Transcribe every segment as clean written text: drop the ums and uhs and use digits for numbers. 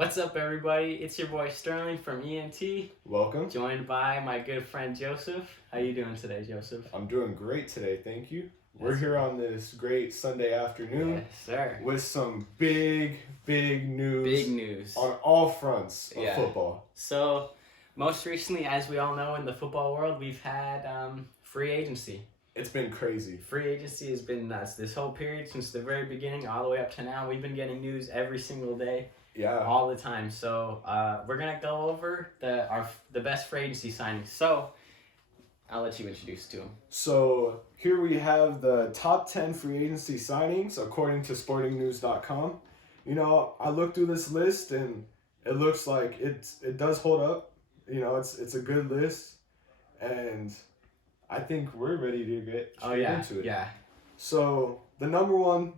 What's up, everybody? It's your boy Sterling from ENT, Welcome. joined by my good friend Joseph. How you doing today, Joseph? I'm doing great today, thank you. We're That's here right. on this great Sunday afternoon Yes, sir. with some big news Big news. on all fronts of Yeah. football. So, most recently, as we all know in the football world, we've had free agency. It's been crazy. Free agency has been nuts. This whole period, since the very beginning all the way up to now, we've been getting news every single day. Yeah. All the time. So we're gonna go over the best free agency signings. So I'll let you introduce to them. So here we have the top 10 free agency signings according to sportingnews.com. You know, I looked through this list and it looks like it does hold up. You know, it's a good list, and I think we're ready to get straight into it. Yeah. So the number one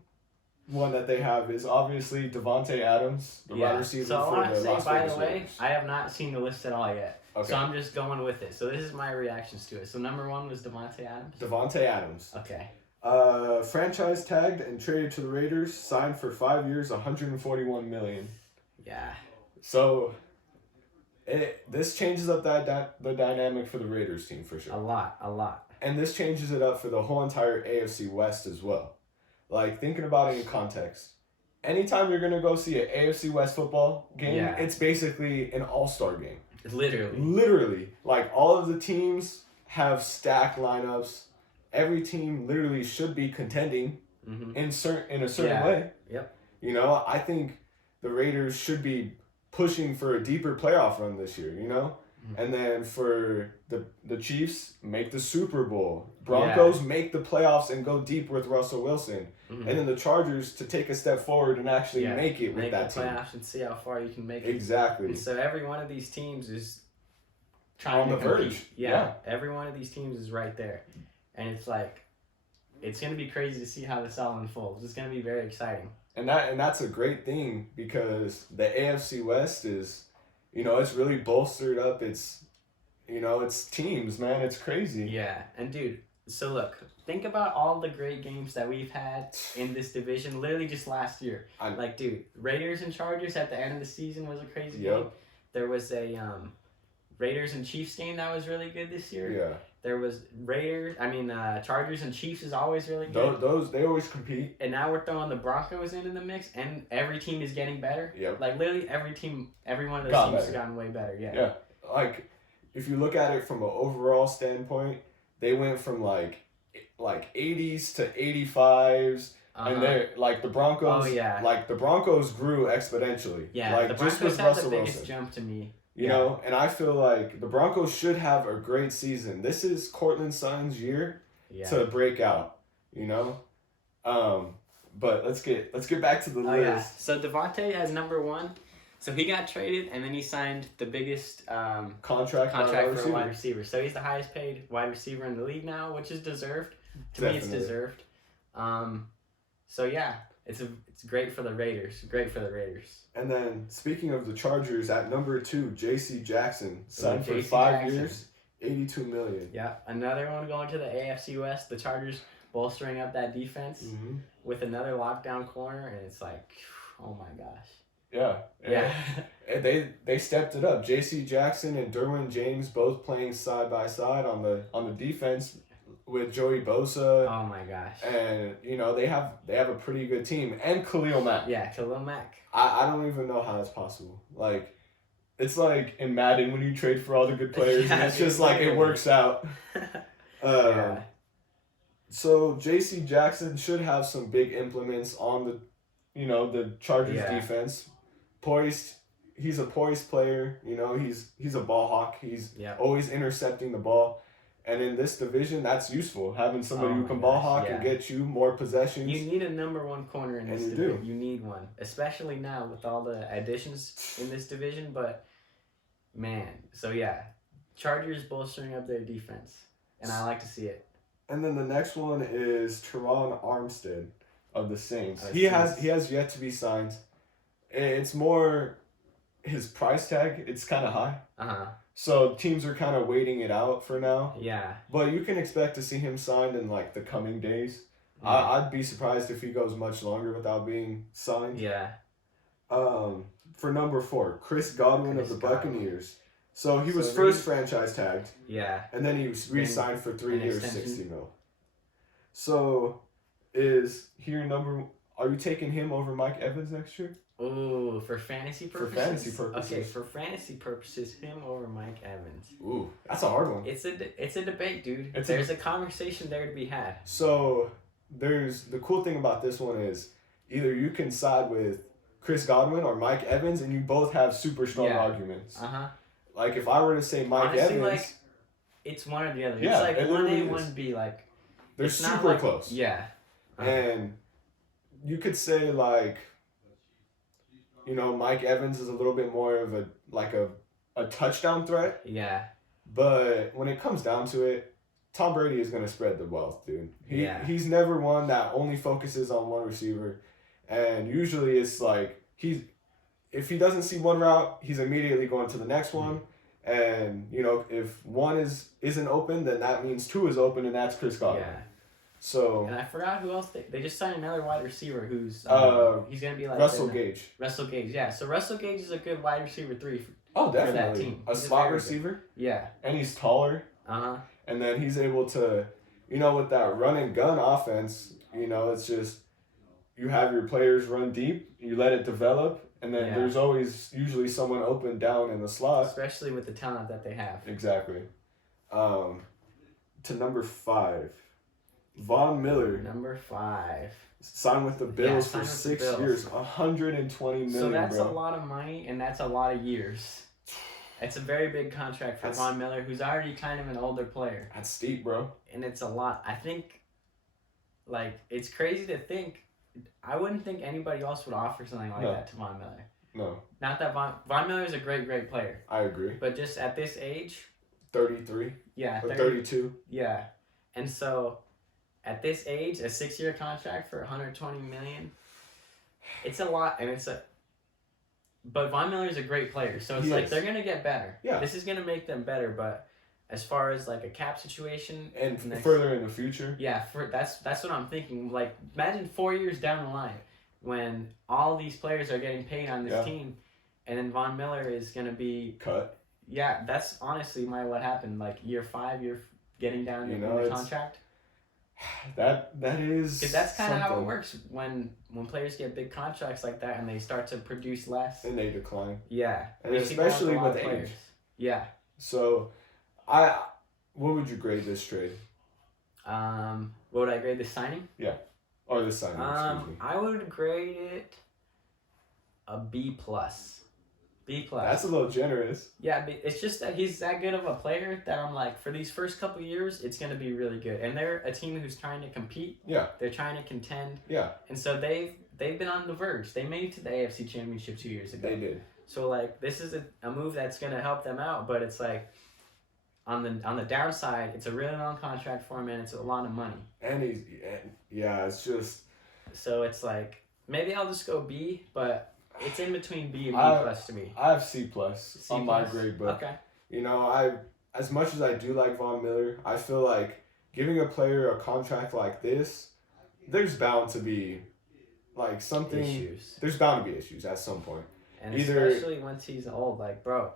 that they have is obviously Devontae Adams, the wide receiver So I for want the to say, Las by Vegas the way, Raiders. I have not seen the list at all yet. Okay. So I'm just going with it. So this is my reactions to it. So number one was Devontae Adams. Devontae Adams. Okay. Franchise tagged and traded to the Raiders, signed for 5 years, $141 million. Yeah. So this changes up the dynamic for the Raiders team for sure. A lot. And this changes it up for the whole entire AFC West as well. Like, thinking about it in context, anytime you're going to go see an AFC West football game, it's basically an all-star game. Literally. Like, all of the teams have stacked lineups. Every team literally should be contending in a certain way. Yep. You know, I think the Raiders should be pushing for a deeper playoff run this year, you know? And then for the Chiefs, make the Super Bowl. Broncos make the playoffs and go deep with Russell Wilson. And then the Chargers to take a step forward and actually make it with that team. Make the playoffs and see how far you can make it. Exactly. And so every one of these teams is trying on to the compete. verge. Yeah. Every one of these teams is right there. And it's like, it's going to be crazy to see how this all unfolds. It's going to be very exciting. And that's a great thing because the AFC West is, you know, it's really bolstered up. It's, you know, it's teams, man. It's crazy. Yeah. And dude, so look, think about all the great games that we've had in this division literally just last year. Like, dude, Raiders and Chargers at the end of the season was a crazy game. There was a Raiders and Chiefs game that was really good this year. Yeah. There was Chargers and Chiefs is always really good. They always compete. And now we're throwing the Broncos in the mix, and every team is getting better. Yep. Like, literally every one of those teams has gotten way better. Yeah. Yeah. Like, if you look at it from an overall standpoint, they went from like 80s to 85s. And they're like the Broncos. Like the Broncos grew exponentially. Yeah. Like the just Broncos with had Russell the biggest Wilson. jump to me. You know, and I feel like the Broncos should have a great season. This is Cortland Sutton's year to break out. You know, but let's get back to the list. Yeah. So Devontae has number one. So he got traded, and then he signed the biggest contract for a wide receiver. So he's the highest paid wide receiver in the league now, which is deserved. To me, it's deserved. So yeah, it's great for the Raiders. And then speaking of the Chargers, at number 2, J.C. Jackson signed for 5 years, $82 million. Yeah, another one going to the AFC West. The Chargers bolstering up that defense with another lockdown corner, and it's like, oh my gosh. Yeah. And they stepped it up. J.C. Jackson and Derwin James both playing side by side on the defense with Joey Bosa. Oh my gosh. And you know, they have a pretty good team. And Khalil Mack. Yeah, Khalil Mack. I don't even know how that's possible. Like, it's like in Madden when you trade for all the good players and it's just like it works out. So J.C. Jackson should have some big implements on the Chargers defense. Poised. He's a poised player. You know, he's a ball hawk. He's always intercepting the ball. And in this division, that's useful. Having somebody who can ball hawk and get you more possessions. You need a number one corner in this division. You need one. Especially now with all the additions in this division. But, man. So, yeah. Chargers bolstering up their defense. And I like to see it. And then the next one is Teron Armstead of the Saints. He has yet to be signed. It's more his price tag. It's kind of high. So teams are kind of waiting it out for now. Yeah. But you can expect to see him signed in like the coming days. I'd be surprised if he goes much longer without being signed. Yeah. for number 4, Chris Godwin of the Buccaneers. So he was first franchise tagged. Yeah. And then he was re-signed for 3 years, $60 million. So is here number? Are you taking him over Mike Evans next year? Ooh, for fantasy purposes. For fantasy purposes. Okay, for fantasy purposes, him over Mike Evans. Ooh, that's a hard one. It's a debate, dude. There's a conversation there to be had. So the cool thing about this one is either you can side with Chris Godwin or Mike Evans, and you both have super strong arguments. Like if I were to say Mike Evans, like it's one or the other. Yeah, it's like 1A, 1B. Like they're super close. Yeah. And you could say like, you know, Mike Evans is a little bit more of a touchdown threat. Yeah. But when it comes down to it, Tom Brady is going to spread the wealth, dude. He's never one that only focuses on one receiver. And usually it's like if he doesn't see one route, he's immediately going to the next one. And, you know, if one isn't open, then that means 2 is open, and that's Chris Godwin. Yeah. So. And I forgot who else they just signed another wide receiver who's he's gonna be like Russell Gage. Russell Gage, yeah. So Russell Gage is a good wide receiver 3 definitely. for that team. A slot receiver. Yeah. And he's taller. And then he's able to, you know, with that run and gun offense, you know, it's just you have your players run deep, you let it develop, and then there's always usually someone open down in the slot. Especially with the talent that they have. Exactly. To number 5. Von Miller. Number 5. Signed with the Bills for 6 years. $120 million. So that's a lot of money, and that's a lot of years. It's a very big contract for Von Miller, who's already kind of an older player. That's steep, bro. And it's a lot. I think, like, it's crazy to think. I wouldn't think anybody else would offer something like that to Von Miller. No. Not that Von Miller is a great, great player. I agree. But just at this age. 33. Yeah. Or 32. Yeah. And so, at this age, a 6-year contract for $120 million, it's a lot, and but Von Miller is a great player, so it's like they're gonna get better. Yeah. This is gonna make them better, but as far as like a cap situation and further in the future, that's what I'm thinking. Like, imagine 4 years down the line when all these players are getting paid on this team, and then Von Miller is gonna be cut. Yeah, that's honestly what happened. Like year 5, you're getting down in the contract. That is because that's kind of how it works when players get big contracts like that and they start to produce less and they decline. Yeah, and especially with age. Yeah. So, what would you grade this trade? What would I grade this signing? Yeah, or this signing. Excuse me. I would grade it a B+. B+. That's a little generous. Yeah, it's just that he's that good of a player that I'm like, for these first couple years, it's going to be really good. And they're a team who's trying to compete. Yeah. They're trying to contend. Yeah. And so they've been on the verge. They made it to the AFC Championship 2 years ago. They did. So, like, this is a move that's going to help them out, but it's like, on the downside, it's a really long contract for him, and it's a lot of money. And it's just... So it's like, maybe I'll just go B, but... It's in between B and B+ to me. I have C+ on my grade book. Okay. You know, as much as I do like Von Miller, I feel like giving a player a contract like this, there's bound to be like something. Issues. There's bound to be issues at some point. And especially once he's old, like, bro.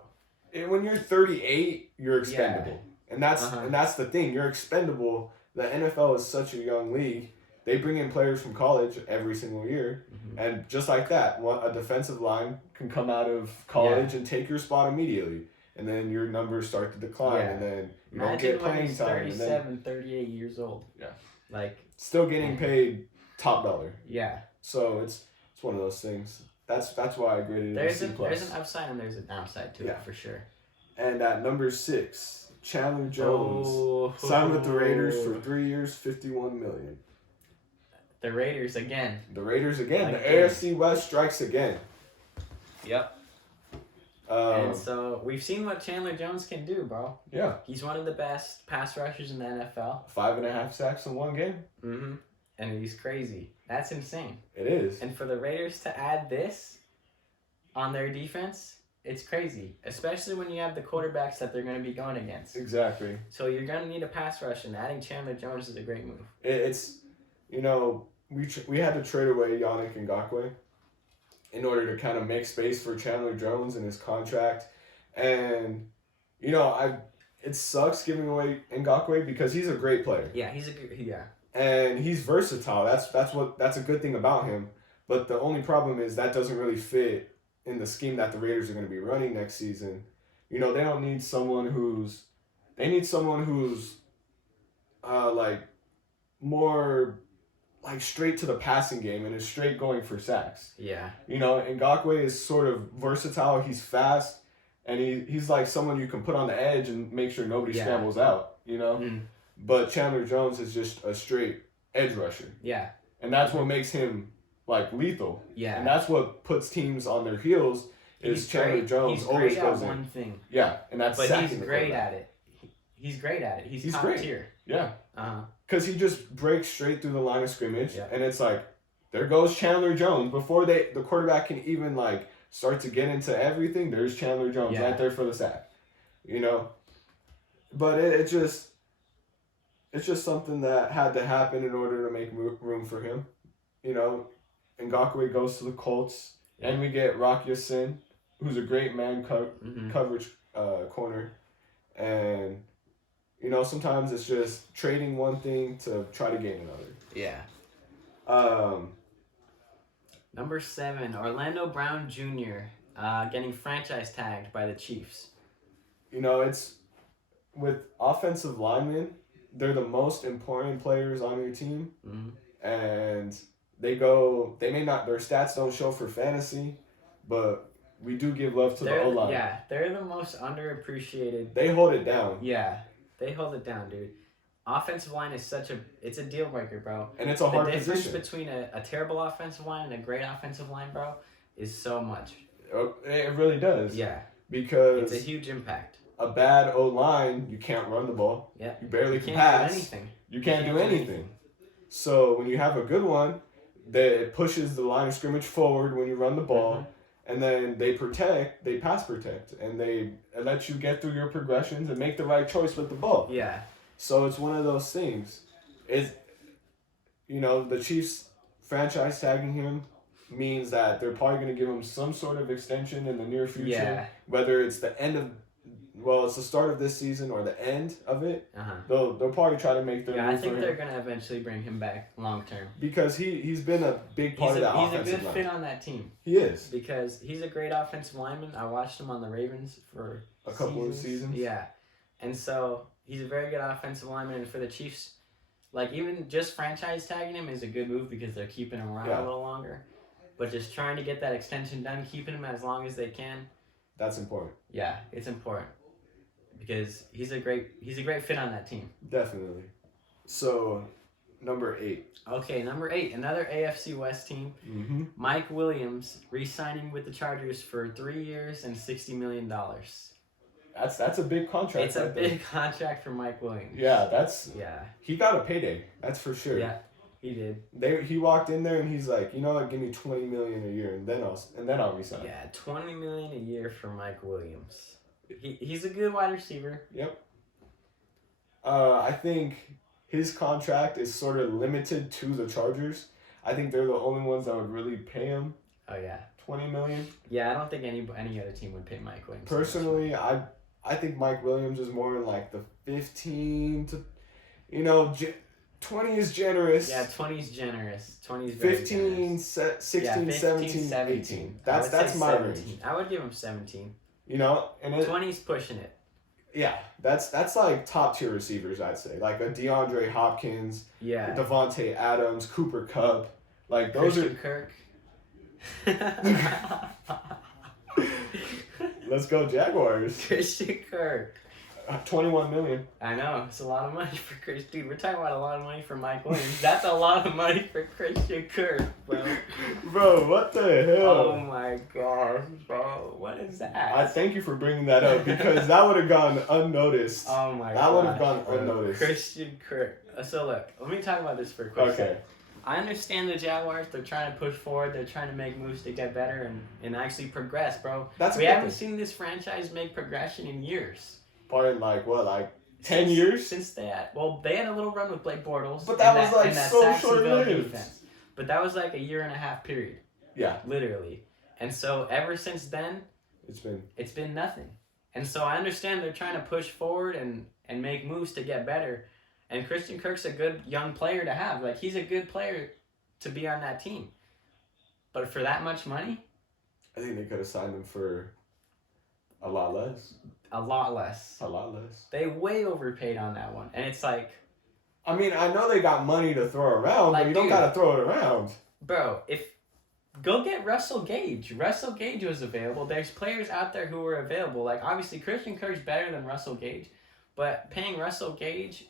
When you're 38, you're expendable, and that's the thing. You're expendable. The NFL is such a young league. They bring in players from college every single year, and just like that, a defensive line can come out of college and take your spot immediately, and then your numbers start to decline, and then you don't get playing time. 37, 38 years old. Yeah. Like. Still getting paid top dollar. Yeah. So it's one of those things. That's why I graded it as C+. There's an upside and there's a downside to it for sure. And at number 6, Chandler Jones signed with the Raiders for 3 years, $51 million. The Raiders again. The AFC West strikes again. Yep. And so we've seen what Chandler Jones can do, bro. Yeah. He's one of the best pass rushers in the NFL. 5.5 sacks in one game. Mm-hmm. And he's crazy. That's insane. It is. And for the Raiders to add this on their defense, it's crazy. Especially when you have the quarterbacks that they're going to be going against. Exactly. So you're going to need a pass rush, and adding Chandler Jones is a great move. It's... You know, we had to trade away Yannick Ngakoue, in order to kind of make space for Chandler Jones in his contract. And, you know, it sucks giving away Ngakoue because he's a great player. Yeah, he's a good, yeah. And he's versatile. That's a good thing about him. But the only problem is that doesn't really fit in the scheme that the Raiders are going to be running next season. You know, they need someone who's like more like straight to the passing game and is straight going for sacks. Yeah. You know, Ngakoue is sort of versatile. He's fast, and he's like someone you can put on the edge and make sure nobody scrambles out, you know? Mm. But Chandler Jones is just a straight edge rusher. Yeah. And that's what makes him like lethal. Yeah. And that's what puts teams on their heels is Chandler Jones always goes in. One thing. Yeah, and that's but he's great at it. He's great at it. He's top great. Tier. Yeah. Because he just breaks straight through the line of scrimmage, and it's like, there goes Chandler Jones. Before the quarterback can even like start to get into everything, there's Chandler Jones right there for the sack. You know, but it's just something that had to happen in order to make room for him. You know, Ngakoue goes to the Colts, and we get Rock Ya-Sin, who's a great man coverage corner, and you know, sometimes it's just trading one thing to try to gain another. Yeah. Number 7, Orlando Brown Jr. Getting franchise tagged by the Chiefs. You know, it's with offensive linemen, they're the most important players on your team, and their stats don't show for fantasy, but we do give love to the O-line. Yeah, they're the most underappreciated. They hold it down. Yeah. They hold it down, dude. Offensive line is it's a deal breaker, bro. And it's a hard position. The difference between a terrible offensive line and a great offensive line, bro, is so much. It really does. Yeah. Because it's a huge impact. A bad O-line, you can't run the ball. Yeah. You barely can pass. Do anything. You can't do anything. So when you have a good one, it pushes the line of scrimmage forward when you run the ball. And then they pass protect, and they let you get through your progressions and make the right choice with the ball. Yeah. So it's one of those things. The Chiefs franchise tagging him means that they're probably going to give him some sort of extension in the near future. Yeah. Whether it's it's the start of this season or the end of it. They'll probably try to make their move I think they're going to eventually bring him back long term. Because he's been a big part of that offensive line. He's a good fit on that team. He is. Because he's a great offensive lineman. I watched him on the Ravens for a couple of seasons. Yeah. And so he's a very good offensive lineman. And for the Chiefs, like even just franchise tagging him is a good move because they're keeping him around a little longer. But just trying to get that extension done, keeping him as long as they can. That's important. Yeah, it's important. Because he's a great fit on that team. Definitely. So, number 8. Okay, number 8, another AFC West team. Mike Williams re-signing with the Chargers for 3 years and $60 million. That's a big contract. It's a big contract for Mike Williams. Yeah, he got a payday. That's for sure. Yeah, he did. He walked in there and he's like, you know what, give me $20 million a year and then I'll resign. Yeah, $20 million a year for Mike Williams. He's a good wide receiver. Yep. I think his contract is sort of limited to the Chargers. I think they're the only ones that would really pay him. Oh yeah. $20 million. Yeah, I don't think any other team would pay Mike Williams. Personally, I think Mike Williams is more in like the 15 to, 20 is generous. Yeah, 20 is generous. 20 is 15, generous. 16, 17, 18. That's my 17. range. I would give him 17. And 20's pushing it. Yeah, that's like top tier receivers, I'd say. Like a DeAndre Hopkins, Devontae Adams, Cooper Kupp. Like those Christian Kirk. Let's go Jaguars. Christian Kirk. $21 million. I know, it's a lot of money for Chris. Dude, we're talking about a lot of money for Mike Williams. That's a lot of money for Christian Kirk, bro. Bro, what the hell? Oh my gosh, bro. What is that? I thank you for bringing that up because that would have gone unnoticed. Oh my god. That would have gone unnoticed. Christian Kirk. So look, let me talk about this for a quick second. I understand the Jaguars, they're trying to push forward, they're trying to make moves to get better and actually progress, bro. We haven't seen this franchise make progression in years. Part like what, like 10 years? Since they had a little run with Blake Bortles. But that was like so short-lived. But that was like a year and a half period. Yeah. Literally. And so ever since then, it's been nothing. And so I understand they're trying to push forward and make moves to get better. And Christian Kirk's a good young player to have. Like, he's a good player to be on that team. But for that much money? I think they could have signed him for a lot less. A lot less. A lot less. They way overpaid on that one. And it's like... I mean, I know they got money to throw around, but you don't got to throw it around. Bro, go get Russell Gage. Russell Gage was available. There's players out there who were available. Like, obviously, Christian Kirk's better than Russell Gage. But paying Russell Gage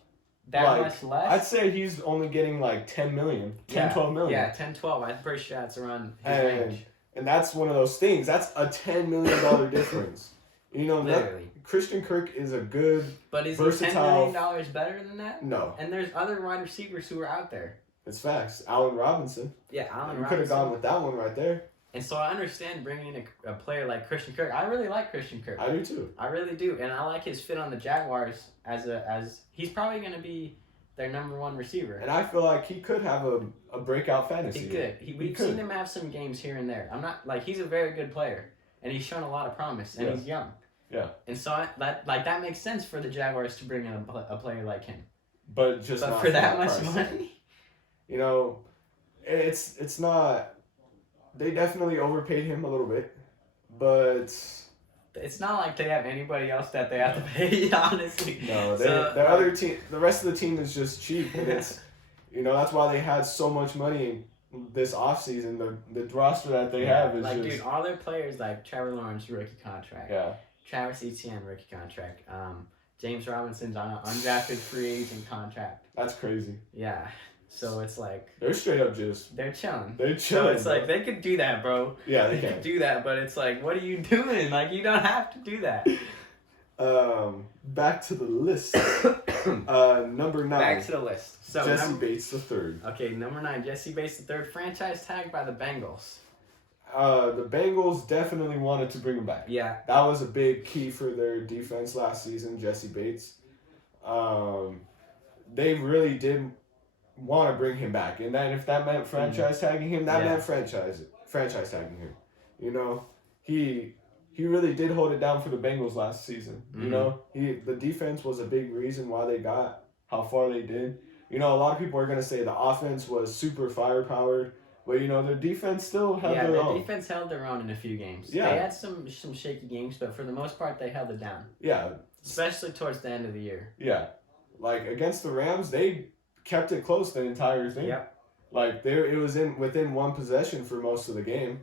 that much less... I'd say he's only getting like 10 million. 10, 12 million. Yeah, 10, 12. I'm pretty sure that's around his range. And that's one of those things. That's a $10 million difference. You know, literally. Christian Kirk is a good, but is versatile... $10 million better than that? No. And there's other wide receivers who are out there. It's facts. Allen Robinson. Yeah, Allen Robinson. You could have gone with that one right there. And so I understand bringing in a player like Christian Kirk. I really like Christian Kirk. I do too. I really do. And I like his fit on the Jaguars as he's probably going to be their number one receiver. And I feel like he could have a breakout fantasy. He could. We've seen him have some games here and there. I'm not like he's a very good player. And he's shown a lot of promise. And he's young. Yeah. And so that makes sense for the Jaguars to bring in a player like him. But not for that much money? You know, it's not... They definitely overpaid him a little bit, but... It's not like they have anybody else that they have to pay, honestly. No, their other team... The rest of the team is just cheap, and it's... You know, that's why they had so much money this offseason. The roster that they have is like, just... dude, all their players, like Trevor Lawrence, rookie contract. Yeah. Travis Etienne, rookie contract. James Robinson's on an undrafted free agent contract. That's crazy. Yeah. So it's like... They're straight up just... They're chilling. So it's like, they could do that, bro. Yeah, they could do that, but it's like, what are you doing? Like, you don't have to do that. Back to the list. Number 9. Back to the list. So Jesse Bates III. Okay, number 9, Jesse Bates III, franchise tag by the Bengals. The Bengals definitely wanted to bring him back. Yeah. That was a big key for their defense last season, Jesse Bates. They really did want to bring him back. And then if that meant franchise tagging him, that meant franchise tagging him. You know, he really did hold it down for the Bengals last season. Mm-hmm. You know, the defense was a big reason why they got how far they did. You know, a lot of people are going to say the offense was super firepowered. But, you know, their defense still held their own. Yeah, their defense held their own in a few games. Yeah. They had some shaky games, but for the most part, they held it down. Yeah. Especially towards the end of the year. Yeah. Like, against the Rams, they kept it close the entire thing. Yep. Like, it was within one possession for most of the game.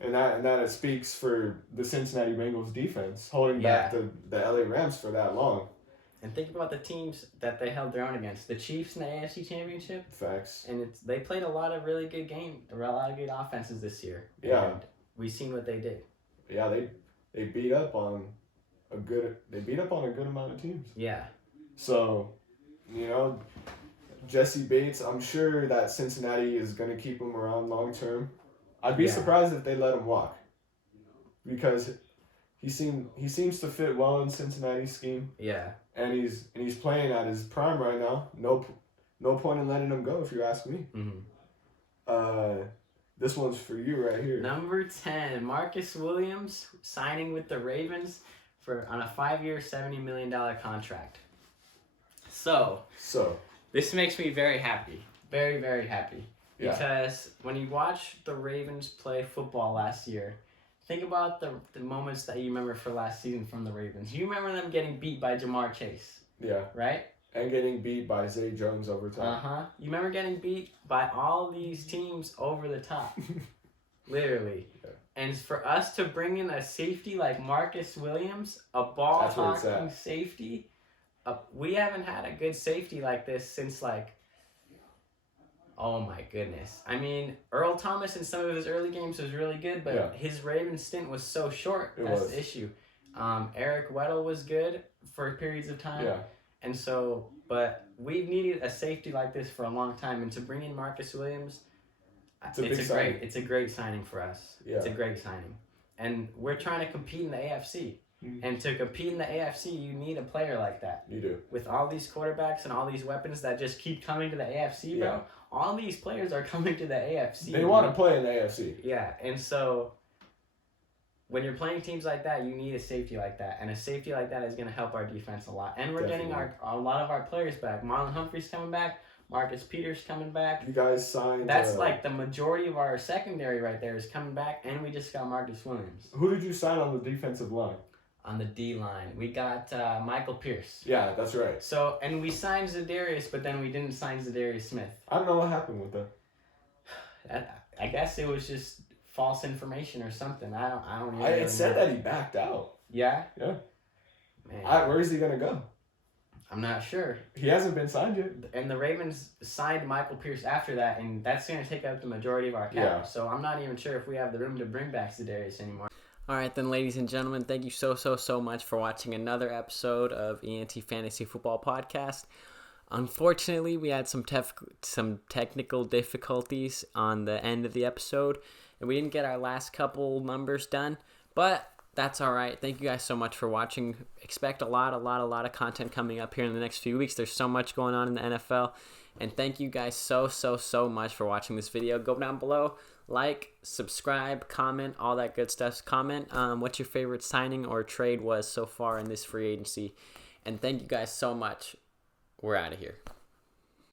And that it speaks for the Cincinnati Bengals defense, holding back the LA Rams for that long. And think about the teams that they held their own against. The Chiefs in the AFC Championship. Facts. And they played a lot of really good a lot of good offenses this year. Yeah. And we've seen what they did. Yeah, they beat up on a good amount of teams. Yeah. So, you know, Jesse Bates, I'm sure that Cincinnati is going to keep him around long term. I'd be surprised if they let him walk. Because he seems to fit well in Cincinnati's scheme. Yeah. And he's playing at his prime right now. No point in letting him go, if you ask me. Mm-hmm. This one's for you right here. Number 10, Marcus Williams signing with the Ravens on a 5-year, $70 million contract. So this makes me very happy. Very, very happy. Yeah. Because when you watch the Ravens play football last year, think about the moments that you remember for last season from the Ravens. You remember them getting beat by Jamar Chase. Yeah. Right? And getting beat by Zay Jones over top. Uh-huh. You remember getting beat by all these teams over the top. Literally. Yeah. And for us to bring in a safety like Marcus Williams, a ball-hawking safety, we haven't had a good safety like this since oh my goodness. I mean, Earl Thomas in some of his early games was really good, but his Ravens stint was so short. That's the issue. Eric Weddle was good for periods of time. Yeah. And so, but we've needed a safety like this for a long time, and to bring in Marcus Williams, it's a great signing for us. Yeah. It's a great signing. And we're trying to compete in the AFC. Mm-hmm. And to compete in the AFC, you need a player like that. You do. With all these quarterbacks and all these weapons that just keep coming to the AFC, bro. All these players are coming to the AFC. They want to play in the AFC. Yeah, and so when you're playing teams like that, you need a safety like that. And a safety like that is going to help our defense a lot. And we're getting a lot of our players back. Marlon Humphrey's coming back. Marcus Peters coming back. You guys signed... That's like the majority of our secondary right there is coming back. And we just got Marcus Williams. Who did you sign on the defensive line? On the D-line. We got Michael Pierce. Yeah, that's right. So, and we signed Zadarius, but then we didn't sign Zadarius Smith. I don't know what happened with that. I guess it was just false information or something. I don't even It said that he backed out. Yeah? Yeah. Man. Where is he going to go? I'm not sure. He hasn't been signed yet. And the Ravens signed Michael Pierce after that, and that's going to take up the majority of our cap. Yeah. So I'm not even sure if we have the room to bring back Zadarius anymore. All right, then, ladies and gentlemen, thank you so much for watching another episode of ENT Fantasy Football Podcast. Unfortunately, we had some technical difficulties on the end of the episode, and we didn't get our last couple numbers done, but that's all right. Thank you guys so much for watching. Expect a lot of content coming up here in the next few weeks. There's so much going on in the NFL, and thank you guys so much for watching this video. Go down below, like, subscribe, comment, all that good stuff. Comment what your favorite signing or trade was so far in this free agency, and thank you guys so much. We're out of here.